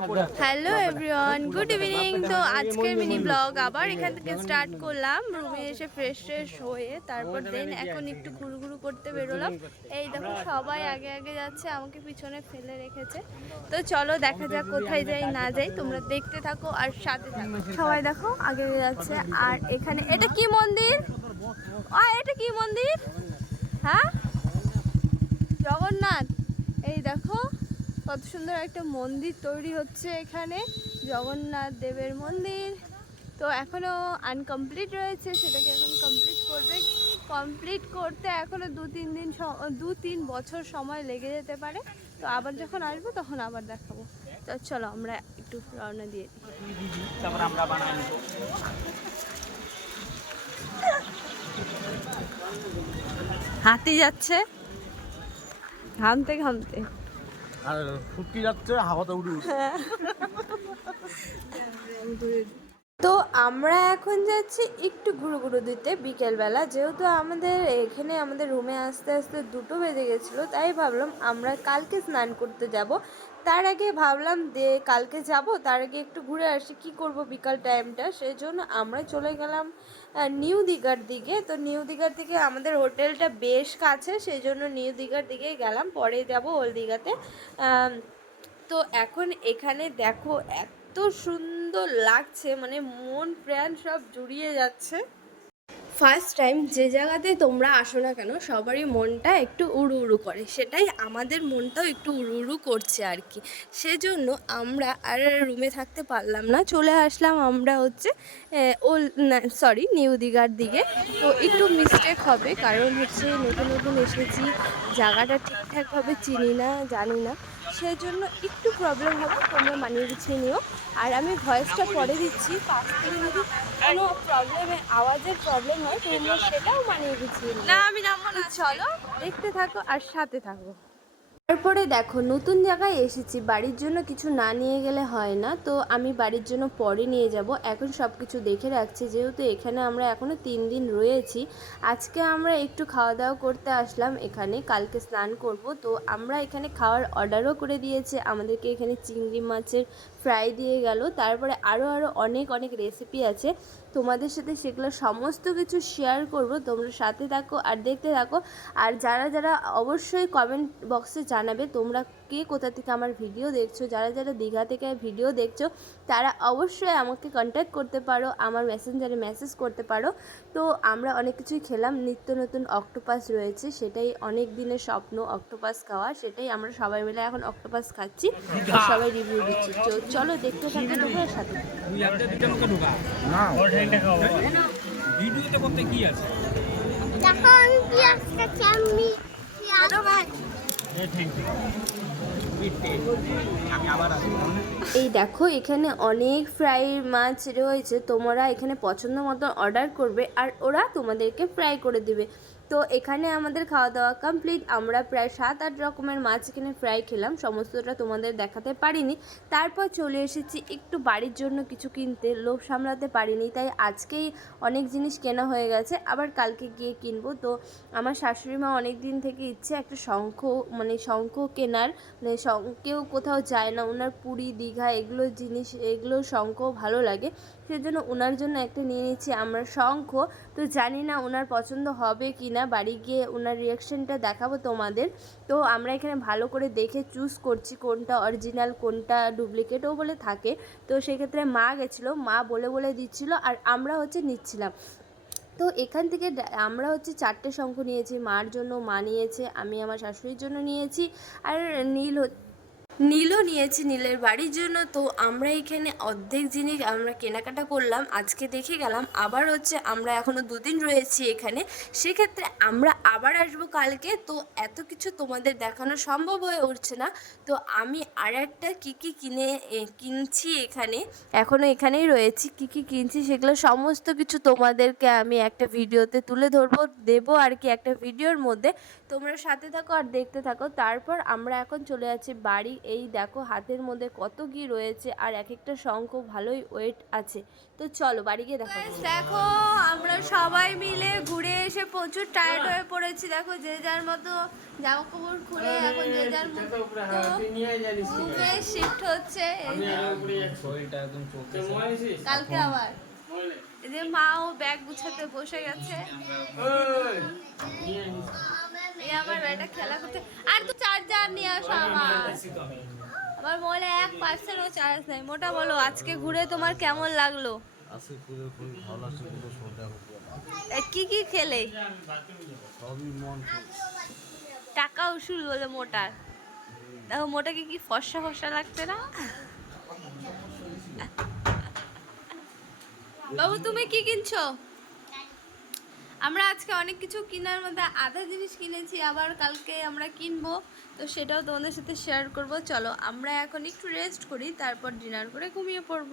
Hello everyone good evening তো আজকের mini blog আবার এখান থেকে স্টার্ট করলাম। রুমে এসে ফ্রেশ ফ্রেশ হয়ে তারপর দেন এখন একটু ঘুরু ঘুরু করতে বেরোলাম। এই দেখো, সবাই আগে আগে যাচ্ছে, আমাকে পিছনে ফেলে রেখেছে। তো চলো দেখা যাক কোথায় যাই, না যাই, তোমরা দেখতে থাকো আর সাথে থাকো। সবাই দেখো, আগে আগে যাচ্ছে। আর এখানে, এটা কি মন্দির? আ, এটা কি মন্দির? হ্যাঁ? জগন্নাথ। এই দেখো কত সুন্দর একটা মন্দির তৈরি হচ্ছে এখানে জগন্নাথ দেবের মন্দির। তো এখনও আনকমপ্লিট রয়েছে সেটাকে এখন কমপ্লিট করবে। কমপ্লিট করতে এখনও দু তিন দিন দু তিন বছর সময় লেগে যেতে পারে। তো আবার যখন আসব তখন আবার দেখাবো। তো চলো আমরা একটু রওনা দিয়ে দিই। তারপর আমরা হাতি যাচ্ছে। ঘামতে ঘামতে। আর যাচ্ছে, হাওয়াতে উড়ে তো আমরা এখন যাচ্ছি একটু ঘুরু ঘুরু দিতে বিকেলবেলা। যেহেতু আমাদের এখানে আমাদের রুমে আস্তে আস্তে দুটো বেজে গেছিল, তাই ভাবলাম আমরা কালকে স্নান করতে যাব। তার আগে ভাবলাম যে কালকে যাব, তার আগে একটু ঘুরে আসি, কি করব বিকাল টাইমটা সেই জন্য আমরা চলে গেলাম নিউ দীঘার দিকে। তো নিউ দীঘার দিকে আমাদের হোটেলটা বেশ কাছে, সেই জন্য নিউ দীঘার দিকে গেলাম পরে যাব ওল দীঘাতে। তো এখন এখানে দেখো এত সুন্দর লাগছে মানে মন প্রাণ সব জুড়িয়ে যাচ্ছে। ফার্স্ট টাইম যে জায়গাতে তোমরা আসো না কেন, সবারই মনটা একটু উড়ু উড়ু করে। সেটাই আমাদের মনটাও একটু উড়ু উড়ু করছে আর কি। সেজন্য আমরা আর রুমে থাকতে পারলাম না। চলে আসলাম আমরা হচ্ছে ও সরি নিউ দীঘার দিকে। তো একটু মিস্টেক হবে, কারণ হচ্ছে নতুন নতুন এসেছি। জায়গাটা ঠিকঠাকভাবে চিনি না, জানি না। সেই জন্য একটু প্রবলেম হবে তোমরা মানিয়ে গুছিয়ে নিও। আর আমি ভয়েসটা পরে দিচ্ছি পাশ থেকে যদি কোনো প্রবলেমে আওয়াজের প্রবলেম হয় তোমরা সেটাও মানিয়ে গুছিয়ে নিও। না আমি নামবো না। চলো দেখতে থাকো আর সাথে থাকো। তারপরে দেখো, নতুন জায়গায় এসেছি, বাড়ির জন্য কিছু না নিয়ে গেলে হয় না। তো আমি বাড়ির জন্য পরে নিয়ে যাব। এখন সব কিছু দেখে রাখছি, যেহেতু এখানে আমরা এখনও তিন দিন রয়েছি। আজকে আমরা একটু খাওয়া দাওয়া করতে আসলাম এখানে, কালকে স্নান করব। তো আমরা এখানে খাওয়ার অর্ডারও করে দিয়েছে। আমাদেরকে এখানে চিংড়ি মাছের ফ্রাই দিয়ে গেল। তারপরে আরও আরও অনেক অনেক রেসিপি আছে। তোমাদের সাথে সেগুলো সমস্ত কিছু শেয়ার করব। তোমরা সাথে থাকো আর দেখতে থাকো। আর যারা যারা অবশ্যই কমেন্ট বক্সে জানাবে, তোমরা কে কোথা থেকে আমার ভিডিও দেখছ যারা যারা দীঘা থেকে ভিডিও দেখছ তারা অবশ্যই আমাকে কন্ট্যাক্ট করতে পারো আমার মেসেঞ্জারে মেসেজ করতে পারো। তো আমরা অনেক কিছুই খেলাম নিত্য নতুন অক্টোপাস রয়েছে সেটাই অনেক দিনের স্বপ্ন অক্টোপাস খাওয়া সেটাই আমরা সবাই মিলে এখন অক্টোপাস খাচ্ছি সবাই রিভিউ দিচ্ছি। তো চলো দেখতে থাকো তোমরা সাথে। থাকো। দুই হাতে দুইটা মুখে ঢুকা। না। ভিডিওতে করতে কি আছে? কাছে আমি পিয়াজ এ থ্যাংক ইউ এই দেখো, এখানে অনেক ফ্রাই মাছ রয়েছে। তোমরা এখানে পছন্দ মতো অর্ডার করবে আর ওরা তোমাদেরকে ফ্রাই করে দিবে। তো এখানে আমাদের খাওয়া দাওয়া কমপ্লিট আমরা প্রায় সাত, আট রকমের মাছ এখানে ফ্রাই খেলাম। সমস্তটা তোমাদের দেখাতে পারিনি। তারপর চলে এসেছি। একটু বাড়ির জন্য কিছু কিনতে। লোভ সামলাতে পারিনি, তাই আজকেই অনেক জিনিস কেনা হয়ে গেছে। আবার কালকে গিয়ে কিনবো। তো আমার শাশুড়ি মা অনেক দিন থেকে ইচ্ছে একটা শঙ্খ মানে শঙ্খ কেনার মানে কেউ কোথাও যায় না। ওনার পুরী, দীঘা, এগুলো জিনিস, এগুলো শঙ্খ ভালো লাগে। সেজন্য ওনার জন্য একটা নিয়ে নিচ্ছি আমরা শঙ্খ। তো জানি না ওনার পছন্দ হবে কি না বাড়ি গিয়ে ওনার রিয়াকশনটা দেখাবো তোমাদের। তো আমরা এখানে ভালো করে দেখে চুজ করছি কোনটা অরিজিনাল কোনটা ডুপ্লিকেটও বলে থাকে। তো সেক্ষেত্রে মা গেছিল, মা বলে বলে দিচ্ছিল আর আমরা হচ্ছে নিচ্ছিলাম। তো এখান থেকে আমরা হচ্ছে চারটে শঙ্খ নিয়েছি, মার জন্য মা নিয়েছে, আমি আমার শাশুড়ির জন্য নিয়েছি। আর নীল নীলও নিয়েছি নীলের বাড়ির জন্য। তো আমরা এখানে অর্ধেক জিনিস আমরা কেনাকাটা করলাম, আজকে দেখে গেলাম। আবার হচ্ছে আমরা এখনও দুদিন রয়েছি এখানে। সেক্ষেত্রে আমরা আবার আসব কালকে। তো এত কিছু তোমাদের দেখানো সম্ভব হয়ে উঠছে না। তো আমি আর একটা কী কী কিনে কিনছি এখানে এখনও এখানেই রয়েছি। কী কী কিনছি সেগুলো সমস্ত কিছু তোমাদেরকে আমি একটা ভিডিওতে তুলে ধরবো, দেবো আর কি একটা ভিডিওর মধ্যে। তোমরা সাথে থাকো আর দেখতে থাকো। তারপর আমরা এখন চলে যাচ্ছি বাড়ি এই দেখো হাতের মধ্যে কত কি রয়েছে আর এক একটা শঙ্খ ভালোই ওয়েট আছে। তো চলো বাড়ি গিয়ে দেখো দেখো আমরা সবাই মিলে ঘুরে এসে প্রচুর টায়ার্ড হয়ে পড়েছি। দেখো যে যার মতো জামা কাপড় খুলে এখন যে যার মতো রুমে শিফট হচ্ছে। এই যে। কালকে আবার। এই যে মাও ব্যাগ গুছাতে বসে গেছে। আমার ব্যাটা খেলা করতে আর তো চার্জার নিয়ে আসো আমার। আমার মোবাইলে এক পার্সেন্টও চার্জ নেই। মোটা বলো আজকে ঘুরে তোমার কেমন লাগল? আজকে পুজো খুবই ভালো লাগছে পুজো সন্ধ্যা কি কি খেলে? সবই মন টাকা উসুল বলে মোটার দেখো মোটাকে কি ফর্সা ফর্সা লাগছে না? বাবু তুমি কি কিনছো? আমরা আজকে অনেক কিছু কেনার মধ্যে আধা জিনিস কিনেছি, আবার কালকে আমরা কিনবো। তো সেটাও তোমাদের সাথে শেয়ার করব। চলো, আমরা এখন একটু রেস্ট করি, তারপর ডিনার করে ঘুমিয়ে পড়ব।